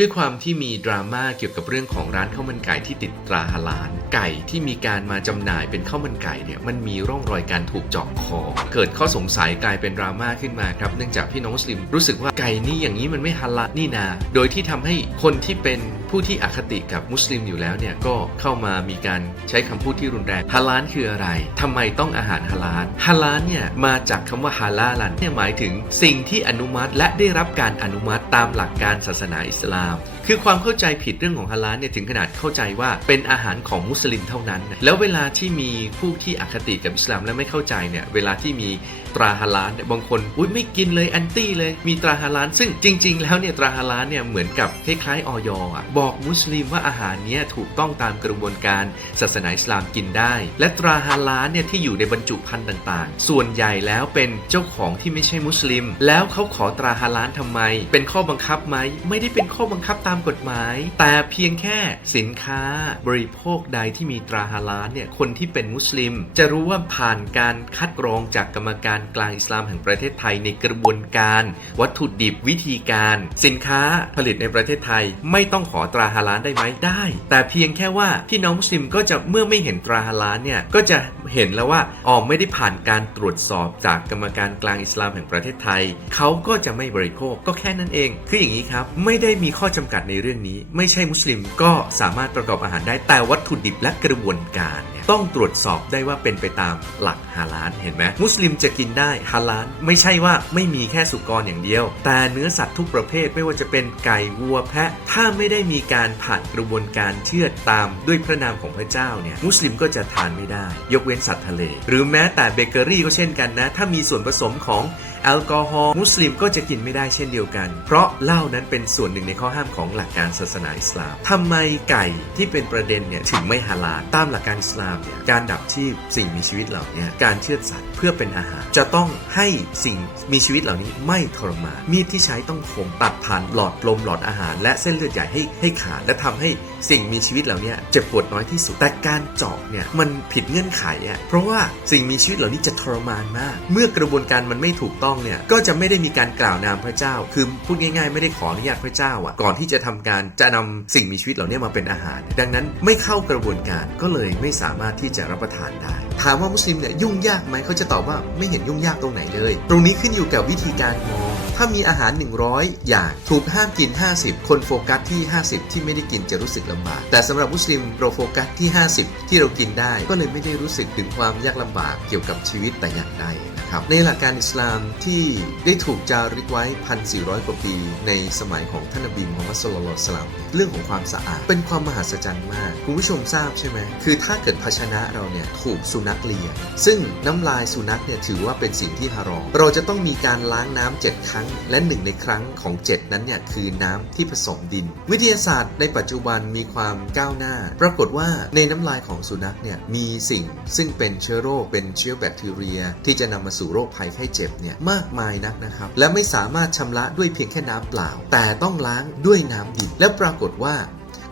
ด้วยความที่มีดราม่าเกี่ยวกับเรื่องของร้านข้าวมันไก่ที่ติดตราฮาลาลไก่ที่มีการมาจำหน่ายเป็นข้าวมันไก่เนี่ยมันมีร่องรอยการถูกเจาะคอ เกิดข้อสงสัยกลายเป็นดราม่าขึ้นมาครับเนื่องจากพี่น้องมุสลิมรู้สึกว่าไก่นี่อย่างนี้มันไม่ฮาลาลนี่นา โดยที่ทำให้คนที่เป็นผู้ที่อคติกับมุสลิมอยู่แล้วเนี่ยก็เข้ามามีการใช้คำพูดที่รุนแรงฮาลาลคืออะไรทำไมต้องอาหารฮาลาลฮาลาลเนี่ยมาจากคำว่าฮาลาลันเนี่ยหมายถึงสิ่งที่อนุมัติและได้รับการอนุมัติตามหลักการศาสนาอิสลามคื คือความเข้าใจผิดเรื่องของฮาลาลเนี่ยถึงขนาดเข้าใจว่าเป็นอาหารของมุสลิมเท่านั้น แล้วเวลาที่มีผู้ที่อคติกับอิสลามและไม่เข้าใจเนี่ยเวลาที่มีตราฮาลาลเนี่ยบางคนอุ้ยไม่กินเลยแอนตี้เลยมีตราฮาลาลซึ่งจริง ๆ แล้วเนี่ยตราฮาลาลเนี่ยเหมือนกับคล้ายๆออยอะบอกมุสลิมว่าอาหารเนี้ยถูกต้องตามกระบวนการศาสนาอิสลามกินได้ และตราฮาลาลเนี่ยที่อยู่ในบรรจุภัณฑ์ต่างๆ ส่วนใหญ่แล้วเป็นเจ้าของที่ไม่ใช่มุสลิม แล้วเขาขอตราฮาลาลทำไม เป็นข้อบังคับไหมไม่ได้เป็นข้อบังคับตามกฎหมาย แต่เพียงแค่สินค้าบริโภคใดที่มีตราฮาลาลเนี่ยคนที่เป็นมุสลิม จะรู้ว่าผ่านการคัดกรองจากกรรมการกลางอิสลามแห่งประเทศไทยในกระบวนการ วัตถุดิบวิธีการ สินค้าผลิตในประเทศไทย ไม่ต้องขอตราฮาลาลได้ไหมได้ แต่เพียงแค่ว่าพี่น้องมุสลิมก็จะเมื่อไม่เห็นตราฮาลาลเนี่ยก็จะเห็นแล้วว่าอ๋อไม่ได้ผ่านการตรวจสอบจากกรรมการกลางอิสลามแห่งประเทศไทย เขาก็จะไม่บริโภคก็แค่นั้นเอง คืออย่างนี้ครับ ไม่ได้มีข้อจำกัดในเรื่องนี้ ไม่ใช่มุสลิมก็สามารถประกอบอาหารได้แต่วัตถุดิบและกระบวนการเนี่ยต้องตรวจสอบได้ว่าเป็นไปตามหลักฮาลาลเห็นไหมมุสลิมจะกินได้ฮาลาลไม่ใช่ว่าไม่มีแค่สุกรอย่างเดียว แต่เนื้อสัตว์ทุกประเภทไม่ว่าจะเป็นไก่วัวแพะ ถ้าไม่ได้มีการผ่านกระบวนการเชื่อดตามด้วยพระนามของพระเจ้าเนี่ยมุสลิมก็จะทานไม่ได้ ยกเว้นสัตว์ทะเล หรือแม้แต่เบเกอรี่ก็เช่นกันนะ ถ้ามีส่วนผสมของ แอลกอฮอล์มุสลิมก็จะกินไม่ได้เช่นเดียวกัน เพราะเหล้านั้นเป็นส่วนหนึ่งในข้อห้ามของหลักการศาสนาอิสลามทำไมไก่ที่เป็นประเด็นเนี่ยถึงไม่ฮาลาลตามหลักการอิสลามเนี่ยการดับชีพสิ่งมีชีวิตเหล่านี้การเชือดสัตว์เพื่อเป็นอาหาร จะต้องให้สิ่งมีชีวิตเหล่านี้ไม่ทรมานมีดที่ใช้ต้องคมตัดผ่านหลอดลมหลอดอาหาร และเส้นเลือดใหญ่ให้ให้ขาดและทำให้สิ่งมีชีวิตเหล่านี้เจ็บปวดน้อยที่สุด แต่การเจาะเนี่ยมันผิดเงื่อนไขอะเพราะว่าสิ่งมีชีวิตเหล่านี้จะทรมานมาก เมื่อกระบวนการมันไม่ถูกต้องเนี่ยก็จะไม่ได้มีการกล่าวนามพระเจ้า คือพูดง่าย ๆ ไม่ได้ขออนุญาตพระเจ้าอะก่อนที่จะทำการจะนำสิ่งมีชีวิตเหล่านี้มาเป็นอาหาร ดังนั้นไม่เข้ากระบวนการก็เลยไม่สามารถที่จะรับประทานได้ ถามว่ามุสลิมเนี่ยยุ่งยากไหมเขาจะตอบว่าไม่เห็นยุ่งยากตรงไหนเลย ตรงนี้ขึ้นอยู่กับวิธีการมอง ถ้ามีอาหาร 100 อย่างถูกห้ามกิน 50 คนโฟกัสที่ 50 ที่ไม่ได้กินจะรู้สึกลำบาก แต่สำหรับมุสลิมเราโฟกัสที่ 50 ที่เรากินได้ ก็เลยไม่ได้รู้สึกถึงความยากลำบากเกี่ยวกับชีวิตแต่อย่างใดนะครับในหลักการอิสลามที่ได้ถูกจารึกไว้ 1,400 กว่าปี ในสมัยของท่านนบีมุฮัมมัดสุลลัลลอฮุอะลัยฮิวะซัลลัมเรื่องของความสะอาด เป็นความมหัศจรรย์มาก คุณผู้ชมทราบใช่ไหมคือถ้าเกิดภาชนะเราเนี่ยถูกสุนัขเลียซึ่งน้ำลายสุนัขเนี่ยถือว่าเป็นสิ่งที่ฮารอมเราจะต้องมีการล้างน้ำเจ็ดครั้งและหนึ่งในครั้งของเจ็ดนั้นเนี่ยคือน้ำที่ผสมดิน วิทยาศาสตร์ในปัจจุบันมีความก้าวหน้า ปรากฏว่าในน้ำลายของสุนัขเนี่ยมีสิ่งซึ่งเป็นเชื้อโรคเป็นเชื้อแบคทีเรีย ที่จะนำมาสู่โรคภัยไข้เจ็บเนี่ยมากมายนักนะครับ และไม่สามารถชำระด้วยเพียงแค่น้ำเปล่า แต่ต้องล้างด้วยน้ำดินแล้วปรากฏว่า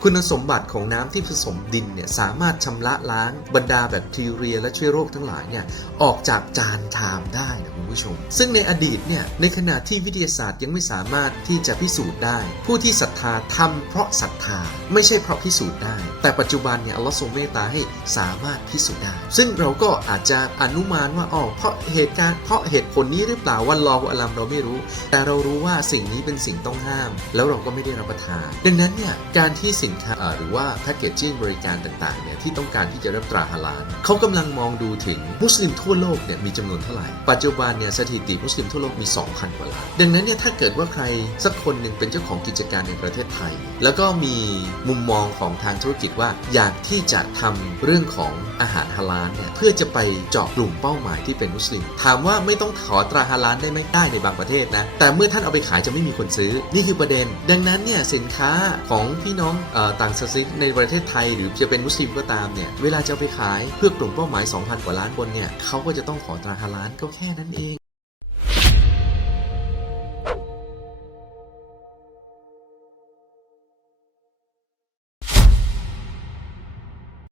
คุณสมบัติของน้ำที่ผสมดินเนี่ยสามารถชำระล้างบรรดาแบคทีเรียและเชื้อโรคทั้งหลายเนี่ยออกจากจานชามได้นะคุณผู้ชม ซึ่งในอดีตเนี่ยในขณะที่วิทยาศาสตร์ยังไม่สามารถที่จะพิสูจน์ได้ ผู้ที่ศรัทธาทำเพราะศรัทธา ไม่ใช่เพราะพิสูจน์ได้ แต่ปัจจุบันเนี่ยอัลลอฮ์ทรงเมตตาให้สามารถพิสูจน์ได้ ซึ่งเราก็อาจจะอนุมานว่าอ๋อเพราะเหตุการณ์เพราะเหตุผลนี้หรือเปล่าวันรออัลลัมเราไม่รู้ แต่เรารู้ว่าสิ่งนี้เป็นสิ่งต้องห้าม แล้วเราก็ไม่ได้รับประทาน ดังนั้นเนี่ยการที่สินค้าหรือว่าแพคเกจจิ้งบริการต่างๆเนี่ยที่ต้องการที่จะรับตราฮาลาลเขากำลังมองดูถึงมุสลิมทั่วโลกเนี่ยมีจำนวนเท่าไหร่ ปัจจุบันเนี่ยสถิติมุสลิมทั่วโลกมี 2,000 กว่าล้านดังนั้นเนี่ยถ้าเกิดว่าใครสักคนหนึ่งเป็นเจ้าของกิจการในประเทศไทย แล้วก็มีมุมมองของทางธุรกิจว่า อยากที่จะทำเรื่องของอาหารฮาลาลเนี่ยเพื่อจะไปเจาะกลุ่มเป้าหมายที่เป็นมุสลิม ถามว่าไม่ต้องขอตราฮาลาลได้ไหมได้ในบางประเทศนะแต่เมื่อท่านเอาไปขายจะไม่มีคนซื้อนี่คือประเด็น ดังนั้นเนี่ยสินค้าของพี่น้องเออต่างศาสนาในประเทศไทยหรือจะเป็นมุสลิมก็ตามเนี่ยเวลาจะไปขายเพื่อกลุ่มเป้าหมาย 2,000 กว่าล้านคนเนี่ยเขาก็จะต้องขอตราฮาลาลก็แค่นั้นเอง